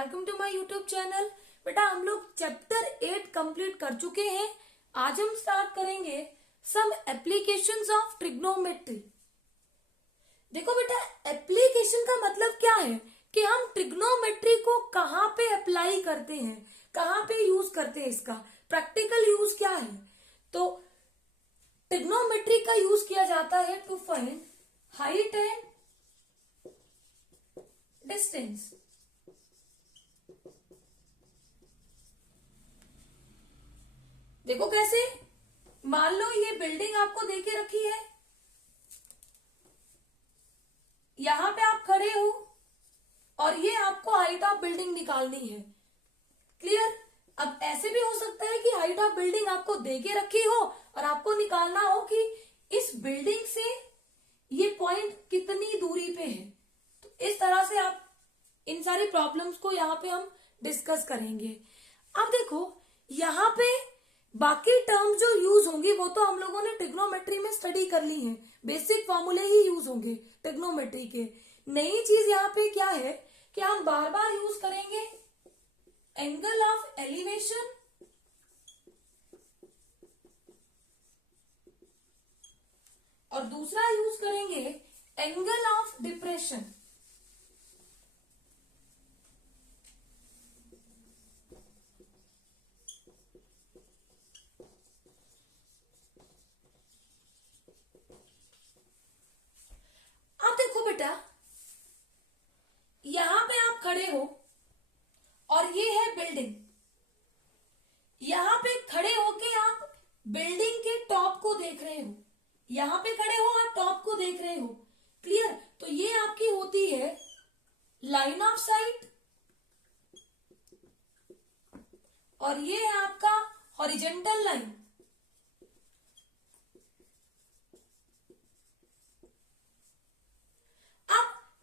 Welcome to my YouTube channel. बेटा हम लोग चैप्टर 8 कंप्लीट कर चुके हैं। आज हम स्टार्ट करेंगे सम एप्लीकेशंस ऑफ ट्रिग्नोमेट्री। देखो बेटा, एप्लीकेशन का मतलब क्या है कि हम ट्रिग्नोमेट्री को कहाँ पे अप्लाई करते हैं, कहाँ पे यूज करते हैं, इसका प्रैक्टिकल यूज क्या है। तो ट्रिग्नोमेट्री का यूज किया जाता है to find height and distance. देखो कैसे, मान लो ये बिल्डिंग आपको देके रखी है, यहां पे आप खड़े हो और ये आपको हाइट ऑफ बिल्डिंग निकालनी है। क्लियर। अब ऐसे भी हो सकता है कि हाइट ऑफ बिल्डिंग आपको देके रखी हो और आपको निकालना हो कि इस बिल्डिंग से ये पॉइंट कितनी दूरी पे है। तो इस तरह से आप इन सारी प्रॉब्लम्स को यहाँ पे हम डिस्कस करेंगे। अब देखो यहाँ पे बाकी टर्म जो यूज होंगी वो तो हम लोगों ने ट्रिग्नोमेट्री में स्टडी कर ली है, बेसिक फॉर्मूले ही यूज होंगे ट्रिग्नोमेट्री के। नई चीज यहाँ पे क्या है कि हम बार बार यूज करेंगे एंगल ऑफ एलिवेशन और दूसरा यूज करेंगे एंगल ऑफ डिप्रेशन। अब देखो बेटा, यहां पे आप खड़े हो और ये है बिल्डिंग। यहां पे खड़े होके आप बिल्डिंग के टॉप को देख रहे हो, यहां पे खड़े हो आप टॉप को देख रहे हो। क्लियर। तो ये आपकी होती है लाइन ऑफ साइट और ये है आपका horizontal line.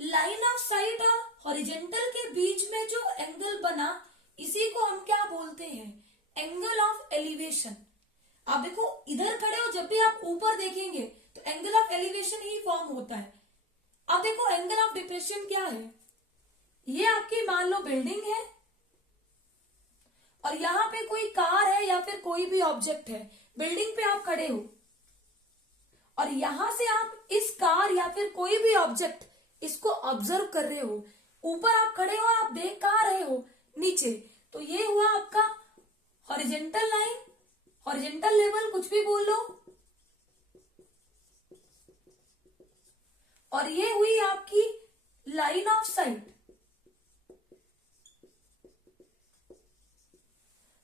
Line of site और हॉरिजेंटल के बीच में जो एंगल बना, इसी को हम क्या बोलते हैं, एंगल ऑफ एलिवेशन। आप देखो इधर खड़े हो, जब भी आप ऊपर देखेंगे तो angle of elevation he form होता है। अब देखो एंगल ऑफ डिप्रेशन क्या है, ये आपकी मान लो बिल्डिंग है और यहां पे कोई कार है या फिर कोई भी ऑब्जेक्ट है। बिल्डिंग पे आप खड़े हो और यहां से आप इस कार या फिर कोई भी ऑब्जेक्ट इसको ऑब्जर्व कर रहे हो। ऊपर आप खड़े हो और आप देख कहां रहे हो, नीचे। तो ये हुआ आपका हॉरिजेंटल लाइन, हॉरिजेंटल लेवल, कुछ भी बोल लो। और ये हुई आपकी लाइन ऑफ साइट।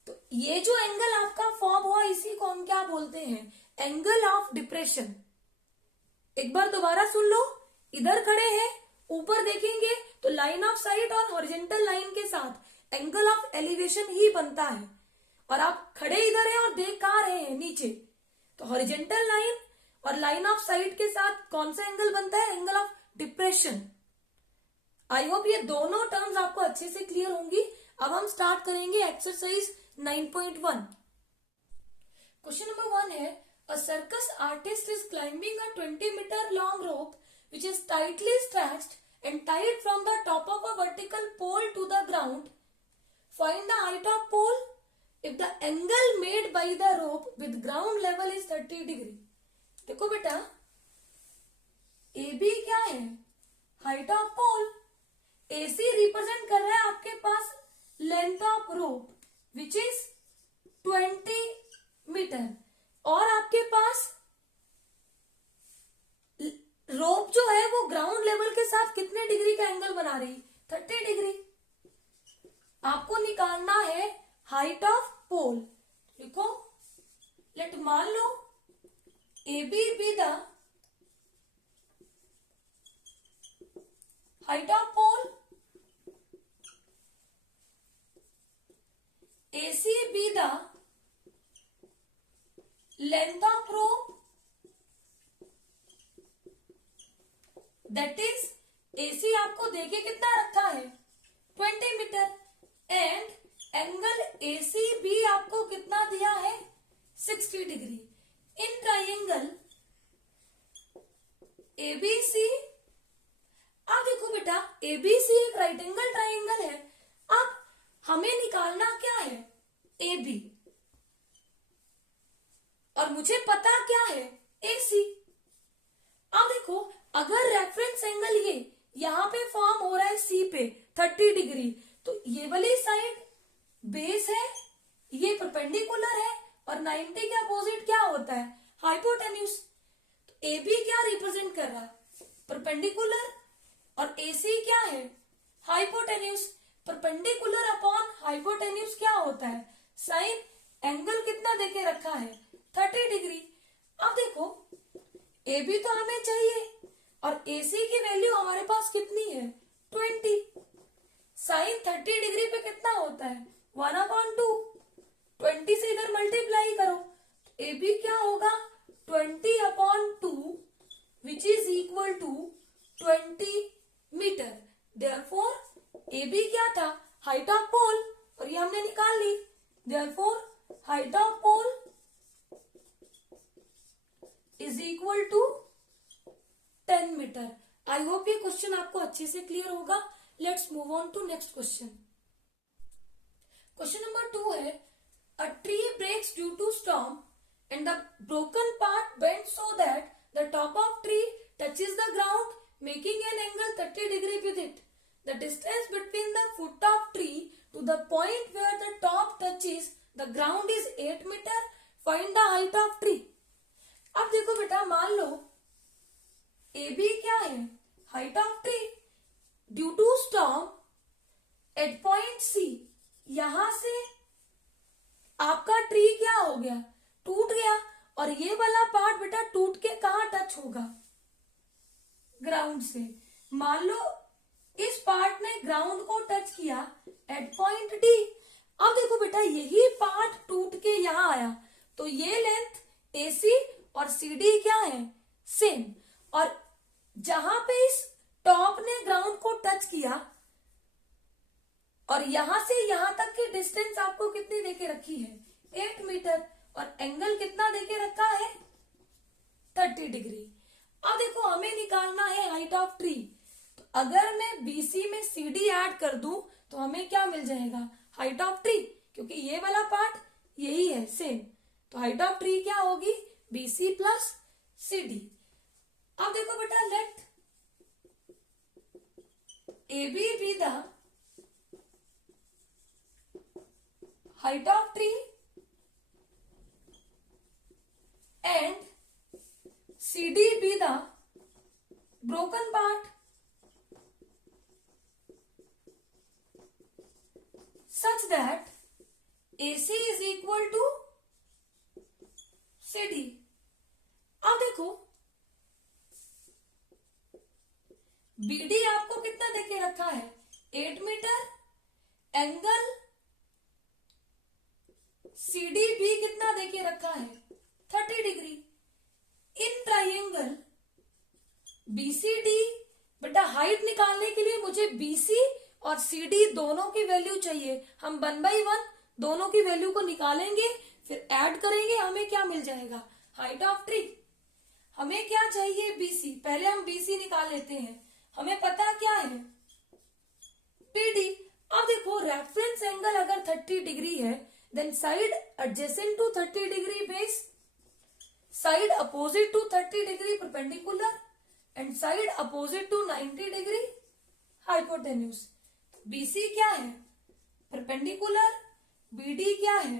तो ये जो एंगल आपका फॉर्म हुआ, इसी को हम क्या बोलते हैं, एंगल ऑफ डिप्रेशन। एक बार दोबारा सुन लो, इधर खड़े हैं, ऊपर देखेंगे तो लाइन ऑफ साइट और हॉरिजेंटल लाइन के साथ एंगल ऑफ एलिवेशन ही बनता है। और आप खड़े इधर हैं और देख कहां रहे हैं, नीचे। तो हॉरिजेंटल लाइन और लाइन ऑफ साइट के साथ कौन सा एंगल बनता है, angle of depression. I hope ये दोनों टर्म्स आपको अच्छे से क्लियर होंगी। अब हम स्टार्ट करेंगे एक्सरसाइज 9.1। क्वेश्चन नंबर 1 है, a circus artist is climbing a 20-meter long rope which is tightly stretched and tied from the top of a vertical pole to the ground. Find the height of pole if the angle made by the rope with ground level is 30 degree. देखो बेटा, AB क्या है, height of pole. AC represent कर रहा है आपके पास length of rope which is 20 metre. और आपके पास रोप जो है वो ग्राउंड लेवल के साथ कितने डिग्री का एंगल बना रही, 30 डिग्री। आपको निकालना है हाइट ऑफ पोल। देखो लेट मान लो A B the height of pole, AC be the length of rope, that is AC आपको देके कितना रखा है, 20 मीटर। एंड एंगल ACB आपको कितना दिया है, 60 डिग्री। इन ट्राइंगल ABC, अब देखो बेटा ABC एक राइट एंगल ट्राइंगल है। आप हमें निकालना क्या है, ए बी, और मुझे पता क्या है, ए सी। अब देखो, अगर रेफरेंस एंगल ये यहां पे फॉर्म हो रहा है सी पे 30 डिग्री, तो ये वाली साइड बेस है, ये परपेंडिकुलर है, और 90 के अपोजिट क्या होता है, हाइपोटेन्यूज। तो ए बी क्या रिप्रेजेंट कर रहा है, परपेंडिकुलर, और ए सी क्या है, हाइपोटेन्यूज। परपेंडिकुलर अपॉन हाइपोटेन्यूज क्या होता है, साइन। एंगल कितना देके रखा है, 30 डिग्री। अब देखो, ए बी तो हमें चाहिए, और ए सी की वैल्यू हमारे पास कितनी है, 20। साइन 30 डिग्री पे कितना होता है, 1/2। 20 से इधर मल्टीप्लाई करो, ए बी क्या होगा, 20/2, which is equal to 20 metre. Therefore A B क्या था, हाइट ऑफ पोल, और ये हमने निकाल ली। Therefore height of pole is equal to 10 metre. I hope ये क्वेश्चन आपको अच्छे से क्लियर होगा। Let's move on to next question. Question number 2 है, a tree breaks due to storm and the broken part bends so that the top of tree touches the ground, making an angle 30 degree with it. The distance between the foot of tree to the point where the top touches the ground is 8 meter. Find the height of tree. अब देखो बेटा, मान लो A B क्या है, height of tree, due to storm at point C. यहां से आपका ट्री क्या हो गया, टूट गया, और ये वाला पार्ट बेटा टूट के कहां टच होगा, ग्राउंड से। मान लो इस पार्ट ने ग्राउंड को टच किया एट पॉइंट डी। अब देखो बेटा, यही पार्ट टूट के यहां आया, तो ये लेंथ एसी और सीडी क्या है, सेम। और जहां पे इस टॉप ने ग्राउंड को टच किया, और यहां से यहां तक की डिस्टेंस आपको कितनी देके रखी है, 8 मीटर, और एंगल कितना देके रखा है, 30 डिग्री। अब देखो, हमें निकालना है हाइट ऑफ ट्री। तो अगर मैं बीसी में सीडी ऐड कर दूं तो हमें क्या मिल जाएगा, हाइट ऑफ ट्री, क्योंकि ये वाला पार्ट यही है, सेम। तो हाइट ऑफ ट्री क्या होगी, बीसी प्लस सीडी। अब देखो बेटा, let A B the height of tree and CD be the broken part, such that AC is equal to CD. अब देखो, BD आपको कितना देके रखा है, 8 मीटर, एंगल CDB कितना देके रखा है, 30 डिग्री। इन ट्राइंगल BCD, बेटा हाइट निकालने के लिए मुझे BC और CD दोनों की वैल्यू चाहिए। हम 1/1 दोनों की वैल्यू को निकालेंगे, फिर ऐड करेंगे, हमें क्या मिल जाएगा, हाइट ऑफ ट्री। हमें क्या चाहिए, BC। पहले हम BC निकाल लेते हैं, हमें पता क्या है, BD। अब देखो, रेफरेंस एंगल अगर 30 डिग्री है, then side adjacent to 30 degree base, side opposite to 30 degree perpendicular, and side opposite to 90 degree hypotenuse. BC क्या है, परपेंडिकुलर, बीडी क्या है,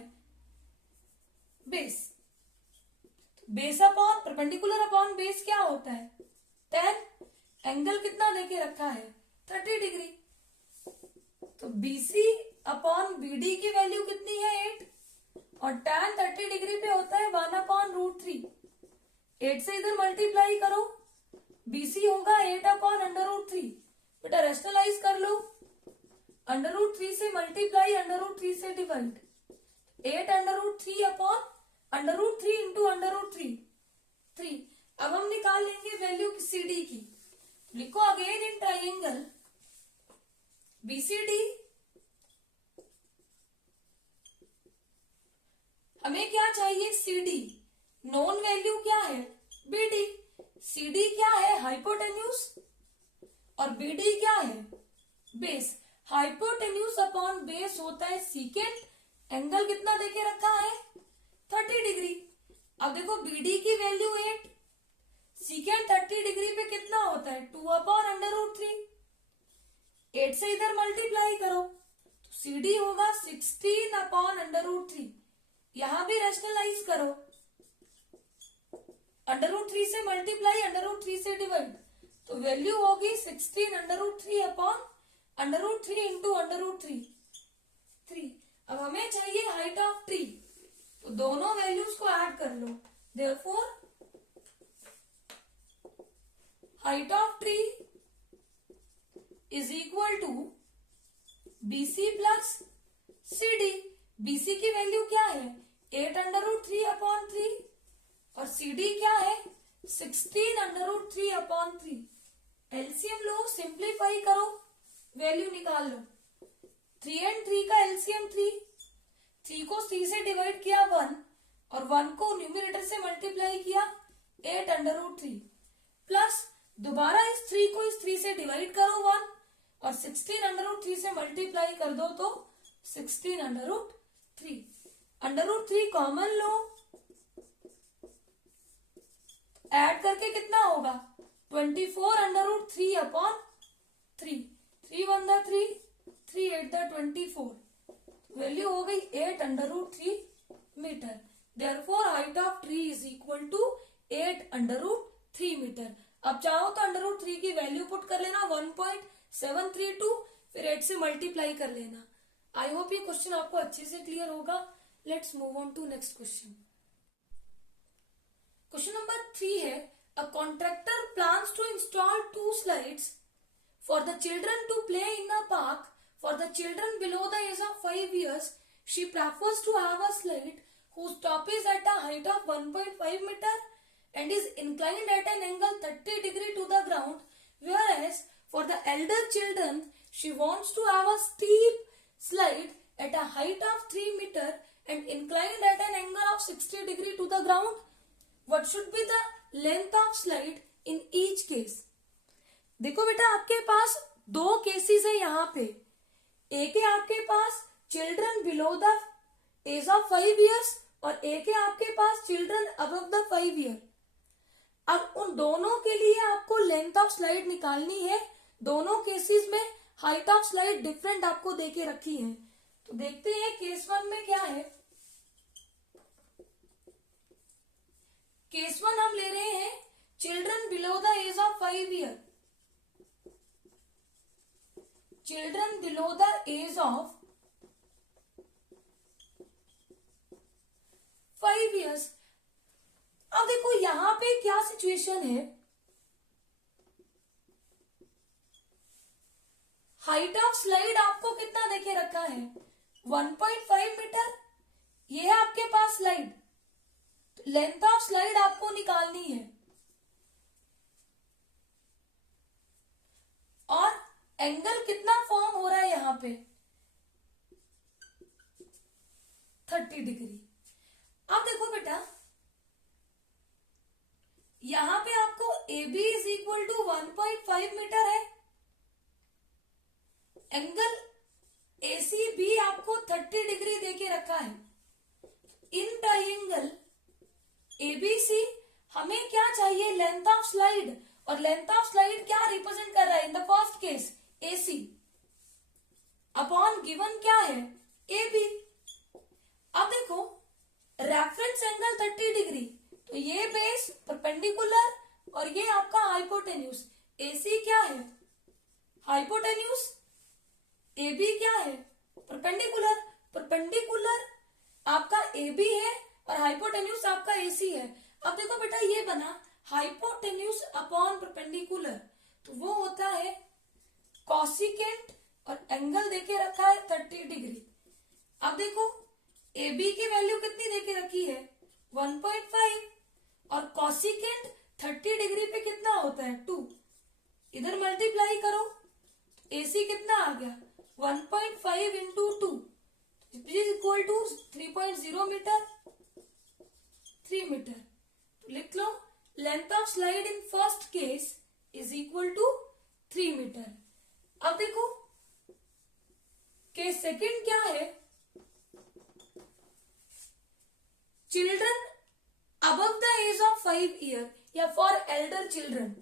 base. Base upon perpendicular upon base क्या होता है, 10। एंगल कितना देके रखा है, 30 डिग्री। तो बीसी अपॉन बीडी की वैल्यू कितनी है, 8, और tan 30 डिग्री पे होता है 1/√3। 8 से इधर मल्टीप्लाई करो, BC होगा 8/√3। बेटा रेशनलाइज कर लो, √3 से मल्टीप्लाई, √3 से डिवाइड, 8/√3 अपॉन √3 इंटू √3, 3। अब हम निकाल लेंगे वैल्यू CD की। लिखो अगेन, इन ट्राइंगल BCD हमें क्या चाहिए, CD। नॉन वैल्यू क्या है, BD। CD क्या है, हाइपोटेन्यूज, और BD क्या है, बेस। हाइपोटेन्यूज अपॉन बेस होता है सीकेंट, एंगल कितना देके रखा है 30 डिग्री। अब देखो बीडी की वैल्यू 8, सीकेंट 30 डिग्री पे कितना होता है 2 अपॉन √3, 8 से इधर मल्टीप्लाई करो तो CD होगा 16 अपॉन √3। यहां भी रेशनलाइज करो, √3 से मल्टीप्लाई √3 से डिवाइड, तो वैल्यू होगी 16 √3 अपॉन √3 इंटू √3 3। अब हमें चाहिए हाइट ऑफ ट्री, तो दोनों वैल्यूज को ऐड कर लो। Therefore height of tree is equal to BC plus CD। BC की वैल्यू क्या है 8 √3 अपॉन 3 और CD क्या है 16 √3 अपॉन 3। एलसीएम लो, सिंप्लीफाई करो, वैल्यू निकाल लो। 3 and 3 का एलसीएम 3 को 3 से डिवाइड किया 1 और 1 को न्यूमरेटर से मल्टीप्लाई किया 8 √3 प्लस दोबारा इस 3 को इस 3 से डिवाइड करो 1 और 16 √3 से मल्टीप्लाई कर दो तो 16 √3। √3 कॉमन लो, ऐड करके कितना होगा 24 √3 अपॉन 3। 3 1 3, 3 8 24, वैल्यू हो गई 8 √3 metre. Therefore height of tree is equal to 8 √3 metre. अब चाहो तो √3 की वैल्यू पुट कर लेना 1.732, फिर 8 से मल्टीप्लाई कर लेना। आई होप ये क्वेश्चन आपको अच्छे से क्लियर होगा। Let's move on to next question. Question number 3 है, a contractor plans to install 2 slides for the children to play in a park. For the children below the age of 5 years, she prefers to have a slide whose top is at a height of 1.5 meter and is inclined at an angle 30 degree to the ground, whereas for the elder children, she wants to have a steep slide at a height of 3 meter and inclined at an angle of 60 degree to the ground. What should be the length of slide in each case? देखो बेटा, आपके पास 2 cases है यहाँ पे। एक है आपके पास children below the age of 5 years और एक है आपके पास चिल्ड्रन अबव द 5 ईयर। अब उन दोनों के लिए आपको लेंथ ऑफ स्लाइड निकालनी है। दोनों केसेस में हाइट ऑफ स्लाइड डिफरेंट आपको देके रखी है। तो देखते हैं केस 1 में क्या है। केस 1 हम ले रहे हैं children below the age of 5 year. Children below the age of 5 years। अब देखो यहां पे क्या सिचुएशन है, हाइट ऑफ स्लाइड आपको कितना देके रखा है 1.5 मीटर। ये है आपके पास स्लाइड, तो लेंथ ऑफ स्लाइड आपको निकालनी है और एंगल कितना फॉर्म हो रहा है यहां पे 30 डिग्री। अब देखो बेटा, यहां पे आपको AB is equal to 1.5 metre है, एंगल ACB आपको 30 डिग्री देके रखा है। इन ट्राइंगल ABC हमें क्या चाहिए लेंथ ऑफ स्लाइड, और लेंथ ऑफ स्लाइड क्या रिप्रेजेंट कर रहा है in the first case AC upon given क्या है AB। अब देखो रेफरेंस एंगल 30 डिग्री, तो ये बेस परपेंडिकुलर और ये आपका हाइपोटेन्यूज। AC क्या है हाइपोटेन्यूज, AB क्या है परपेंडिकुलर। परपेंडिकुलर आपका AB है और हाइपोटेन्यूज आपका AC है। अब देखो बेटा, ये बना हाइपोटेन्यूज अपॉन परपेंडिकुलर, तो वो होता है कॉसिकेंट और एंगल देके रखा है 30 डिग्री। अब देखो AB की वैल्यू कितनी देके रखी है 1.5 और कॉसिकेंट 30 डिग्री पे कितना होता है 2, इधर मल्टीप्लाई करो AC कितना आ गया 1.5 into 2 is equal to 3.0 metre 3 metre. तो लिख लो length of slide in first case is equal to 3 metre. अब देखो केस सेकंड क्या है, children above the age of 5 year या फॉर एल्डर चिल्ड्रन।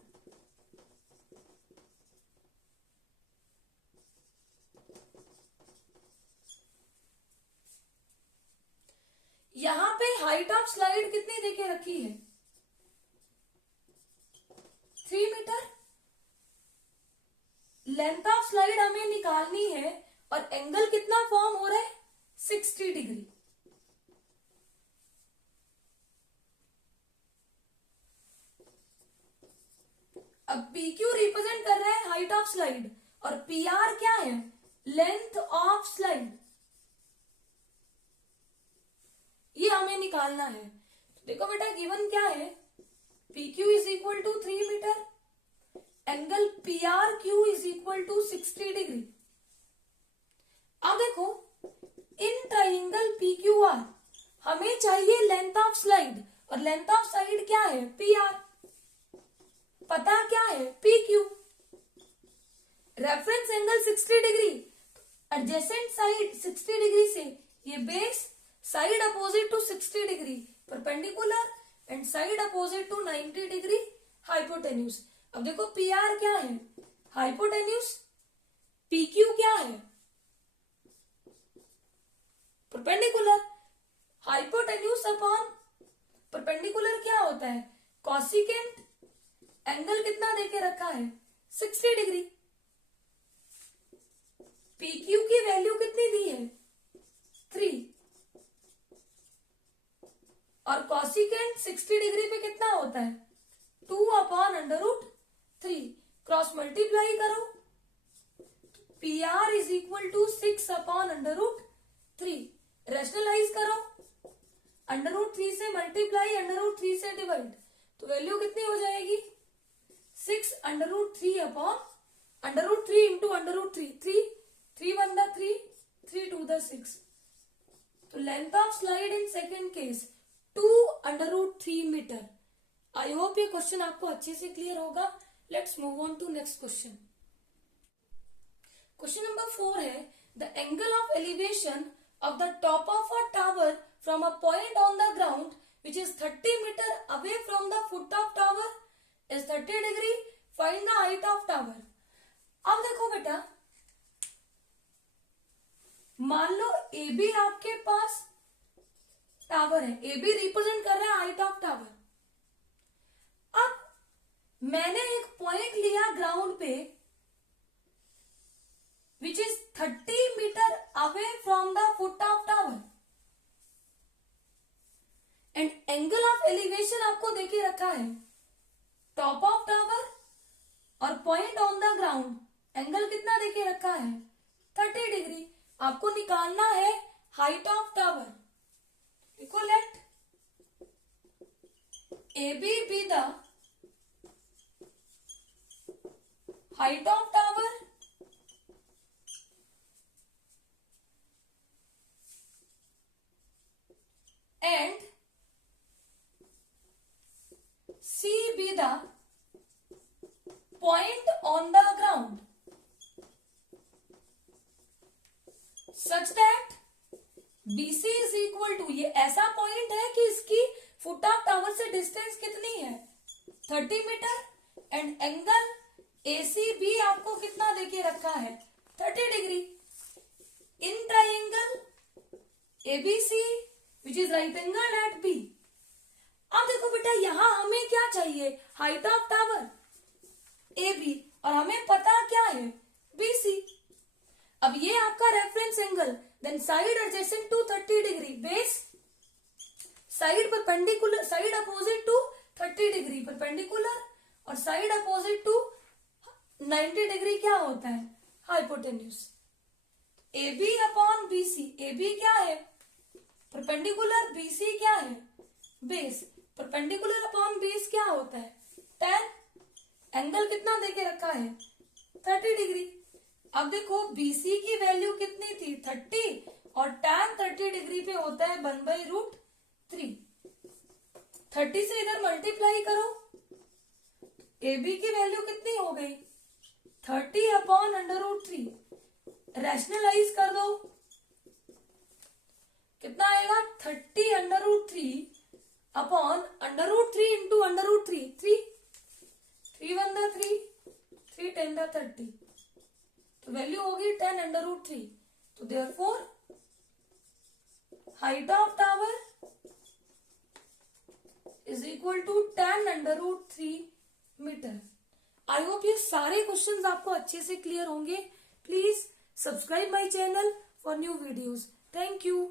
यहां पे हाइट ऑफ स्लाइड कितनी देके रखी है, 3 मीटर। लेंथ ऑफ स्लाइड हमें निकालनी है और एंगल कितना फॉर्म हो रहा है, 60 डिग्री। अब PQ रिप्रेजेंट कर रहा है हाइट ऑफ स्लाइड और PR क्या है, लेंथ ऑफ स्लाइड। ये हमें निकालना है। देखो बेटा गिवन क्या है, PQ is equal to 3 metre, angle PRQ is equal to 60 degree. अब देखो इन ट्राइंगल PQR हमें चाहिए लेंथ ऑफ स्लाइड और लेंथ ऑफ स्लाइड क्या है, PR। पता क्या है, PQ। Reference angle 60 degree, adjacent side 60 degree से ये base, side opposite to 60 degree perpendicular and side opposite to 90 degree hypotenuse. अब देखो PR क्या है, हाइपोटेन्यूज, PQ क्या है, परपेंडिकुलर। हाइपोटेन्यूज अपॉन परपेंडिकुलर क्या होता है, कॉसिकेंट। एंगल कितना देके रखा है, 60 डिग्री। PQ की वैल्यू कितनी दी है, 3, और कॉसिकेंट 60 डिग्री पे कितना होता है, 2 अपॉन √3। क्रॉस मल्टीप्लाई करो, PR is equal to 6 upon √3। Rationalise करो, √3 से मल्टीप्लाई, √3 से डिवाइड, तो वैल्यू कितनी हो जाएगी, 6 √3 अपॉन √3 इंटू √3, 3 1 द 3, 3 2 द 6। तो length of slide in second case 2 √3 metre. I hope ये क्वेश्चन आपको अच्छे से क्लियर होगा। Let's move on to next question. Question number 4 है, the angle of elevation of the top of a tower from a point on the ground which is 30 meter away from the foot of tower is 30 degree. Find the height of tower. अब देखो बेटा, मान लो AB आपके पास tower है, AB represent कर रहा है height of tower. अब मैंने एक पॉइंट लिया ग्राउंड पे which is 30 meter away from the foot of tower and angle of elevation आपको देके रखा है टॉप ऑफ टावर और point on the ground, angle कितना देके रखा है, 30 डिग्री। आपको निकालना है हाइट ऑफ टावर। देखो late AB be the height of tower and C be the point on the ground such that BC is equal to, ये ऐसा पॉइंट है कि इसकी फुट ऑफ टावर से डिस्टेंस कितनी है, 30 मीटर एंड एंगल ACB आपको कितना देके रखा है, 30 degree. In triangle ABC which is right angle at B। अब देखो बेटा यहां हमें क्या चाहिए, हाइट ऑफ टावर AB और हमें पता क्या है, BC। अब ये आपका reference angle, then side adjacent to 30 degree, base side perpendicular, side opposite to 30 degree perpendicular और साइड अपोजिट टू 90 डिग्री क्या होता है, hypotenuse. AB upon BC, AB क्या है, परपेंडिकुलर, BC क्या है, बेस। परपेंडिकुलर अपॉन बेस क्या होता है, tan। एंगल कितना देके रखा है, 30 डिग्री। अब देखो BC की वैल्यू कितनी थी, 30 और tan 30 डिग्री पे होता है 1/√3। 30 से इधर मल्टीप्लाई करो, AB की वैल्यू कितनी हो गई, 30 अपॉन √3। रैशनलाइज कर दो, कितना आएगा 30√3 अपॉन √3 इंटू √3, 3 1 3, 3 10 30, तो वैल्यू होगी 10√3। तो therefore height of tower is equal to 10√3 metre. I hope ये सारे क्वेश्चंस आपको अच्छे से क्लियर होंगे। Please subscribe my channel for new videos. Thank you.